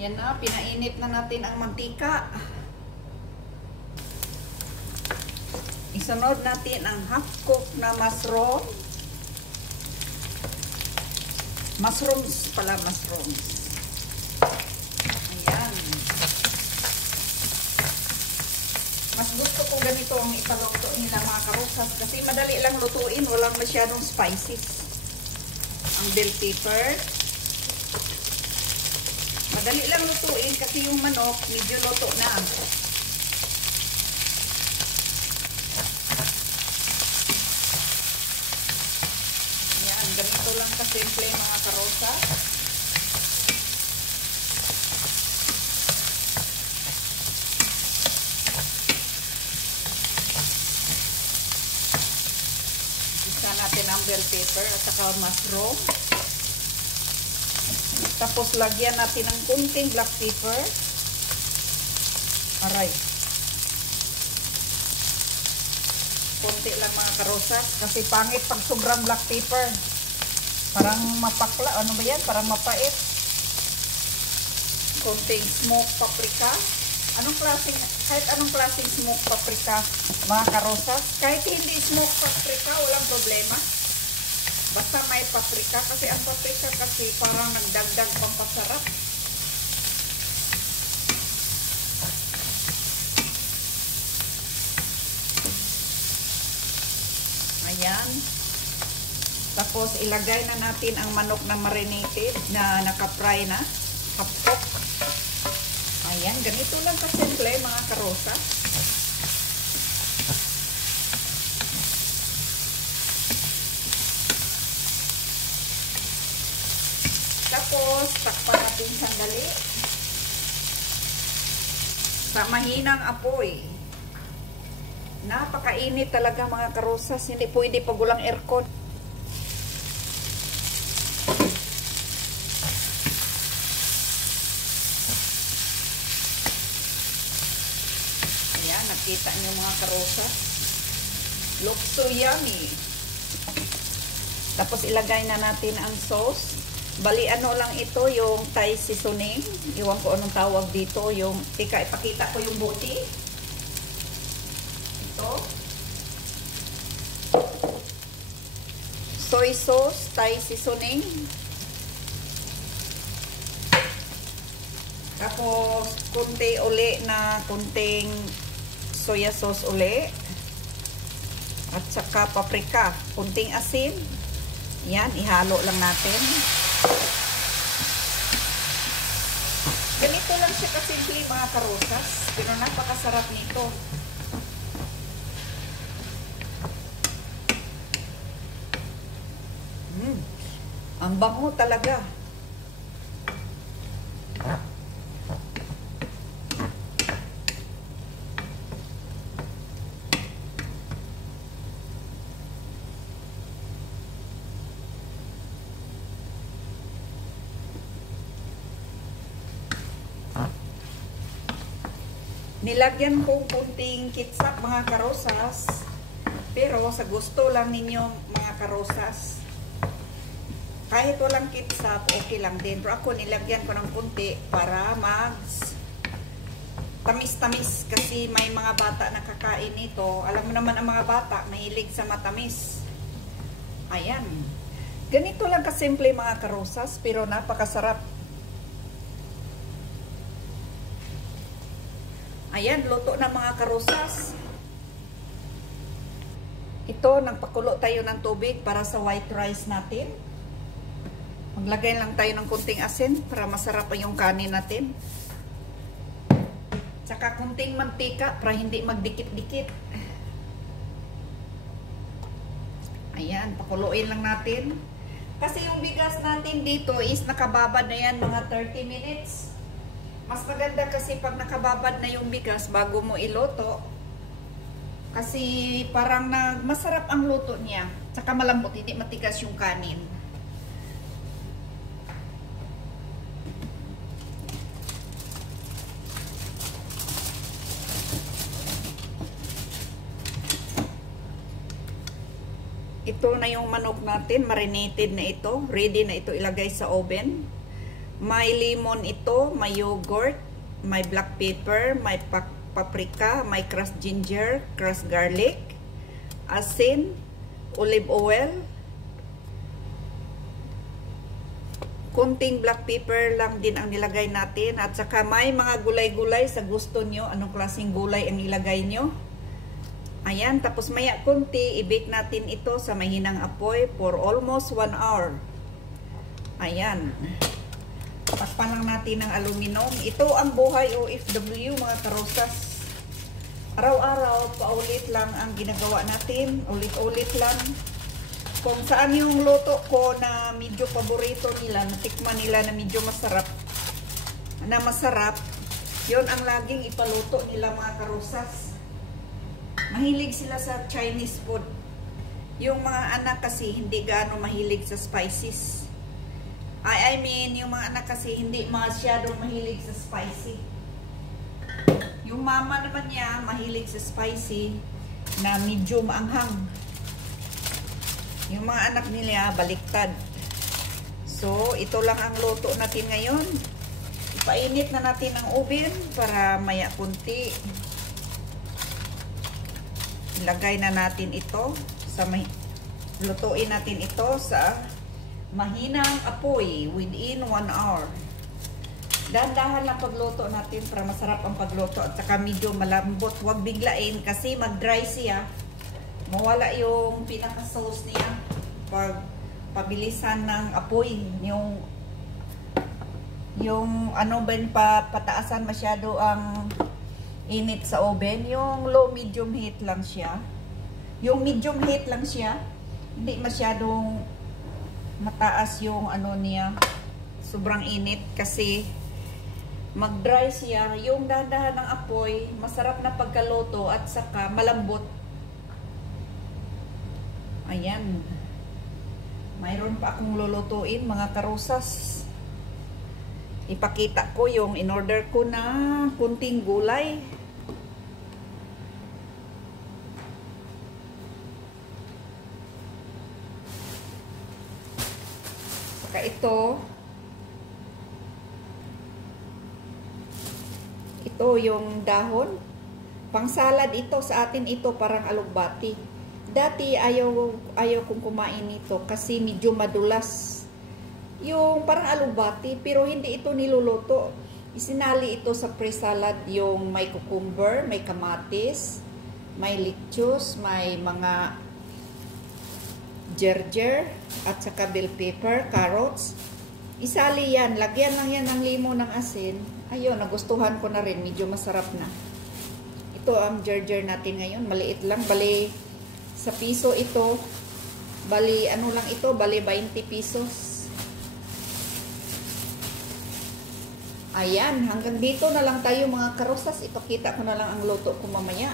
Yan na, pinainit na natin ang mantika. Isunod natin ang half cook na mushroom. Mushrooms pala, mushrooms. Ayan. Mas gusto ko ganito ang ipaluto nila mga karosas kasi madali lang lutuin, walang masyadong spices. Ang bell pepper. Madali lang lutuin kasi yung manok medyo luto na. Yan, ganito lang kasimple mga karosa. Isa natin ang bell pepper at saka mushroom. Tapos lagyan natin ng kunting black pepper. Aray. Kunti lang mga karosas. Kasi pangit pag sobrang black pepper. Parang mapakla. Ano ba yan? Parang mapait. Kunting smoked paprika. Kahit anong klaseng smoked paprika mga karosas. Kahit hindi smoked paprika, walang problema. Basta may paprika kasi ang paprika kasi parang nagdagdag pampasarap. Ayan. Tapos ilagay na natin ang manok na marinated na naka-fry na. Half-cook. Ayan. Ganito lang kasimple mga karosa. Tapos, takpan natin sandali. Sa mahinang apoy. Napakainit talaga mga karosas. Hindi pwede pag walang aircon. Ayan, nakita niyo mga karosas. Looks so yummy. Tapos ilagay na natin ang sauce. Bali, ano lang ito, yung Thai seasoning. Iwan ko anong tawag dito. Yung, tika, ipakita ko yung buti. Ito. Soy sauce, Thai seasoning. Tapos, kunti uli na kunting soya sauce uli. At saka paprika. Kunting asin. Yan, ihalo lang natin. Ganito lang siya kasimple mga karosas. Pero napakasarap nito. Ang bango talaga. Nilagyan ko kunting ketchup mga karosas. Pero sa gusto lang ninyo mga karosas. Kahit walang ketchup, okay lang din. Pero ako nilagyan ko ng kunti para tamis-tamis. Kasi may mga bata na kakain nito. Alam mo naman ang mga bata, mahilig sa matamis. Ayan. Ganito lang kasimple mga karosas. Pero napakasarap. Ayan, luto na mga karosas. Ito, nagpakulo tayo ng tubig para sa white rice natin. Maglagay lang tayo ng kunting asin para masarap yung kanin natin. Tsaka kunting mantika para hindi magdikit-dikit. Ayan, pakuluin lang natin. Kasi yung bigas natin dito is nakababad na yan mga 30 minutes. Mas maganda kasi pag nakababad na yung bigas bago mo iluto. Kasi parang masarap ang luto niya. Tsaka malambot, hindi matigas yung kanin. Ito na yung manok natin, marinated na ito. Ready na ito ilagay sa oven. May lemon ito, may yogurt, may black pepper, may paprika, may crushed ginger, crushed garlic, asin, olive oil, konting black pepper lang din ang nilagay natin, at saka may mga gulay-gulay sa gusto nyo, anong klaseng gulay ang ilagay nyo. Ayan, tapos maya konti, i-bake natin ito sa mahinang apoy for almost 1 hour. Ayan. Takpan lang natin ng aluminum. Ito ang buhay OFW, mga karosas. Araw-araw, paulit lang ang ginagawa natin. Ulit-ulit lang. Kung saan yung luto ko na medyo paborito nila, natikman nila na medyo masarap, yun ang laging ipaluto nila, mga karosas. Mahilig sila sa Chinese food. Yung mga anak kasi hindi gaano mahilig sa spices. I mean, yung mga anak kasi hindi masyadong mahilig sa spicy. Yung mama naman niya mahilig sa spicy na medyo maanghang. Yung mga anak nila baliktad. So, ito lang ang luto natin ngayon. Ipainit na natin ang oven para maya kunti. Ilagay na natin ito sa lutuin natin ito sa mahinang apoy within 1 hour. Dahan-dahan lang pagluto natin para masarap ang pagluto at saka medyo malambot. Huwag biglain kasi mag-dry siya. Mawala yung pinaka-sauce niya pag pabilisan ng apoy. Yung ano ba pataasan masyado ang init sa oven, yung low medium heat lang siya. Yung medium heat lang siya, hindi masyadong mataas yung ano niya, sobrang init kasi mag-dry siya. Yung dahan-dahan ng apoy, masarap na pagkaluto at saka malambot. Ayan. Mayroon pa akong lulutuin, mga karosas. Ipakita ko yung in-order ko na kunting gulay. Saka ito yung dahon. Pang salad ito sa atin, ito parang alugbati. Dati ayaw kong kumain nito kasi medyo madulas. Yung parang alugbati, pero hindi ito niluluto. Isinali ito sa pre-salad, yung may cucumber, may kamatis, may lettuce, may mga ginger, at saka bell pepper, carrots. Isali yan, lagyan lang yan ng limon, ng asin. Ayun, nagustuhan ko na rin, medyo masarap na. Ito ang ginger natin ngayon, maliit lang, bali sa piso ito, bali ano lang ito, bali 20 pesos. Ayan, hanggang dito na lang tayo, mga karosas. Ipakita ko na lang ang luto ko mamaya.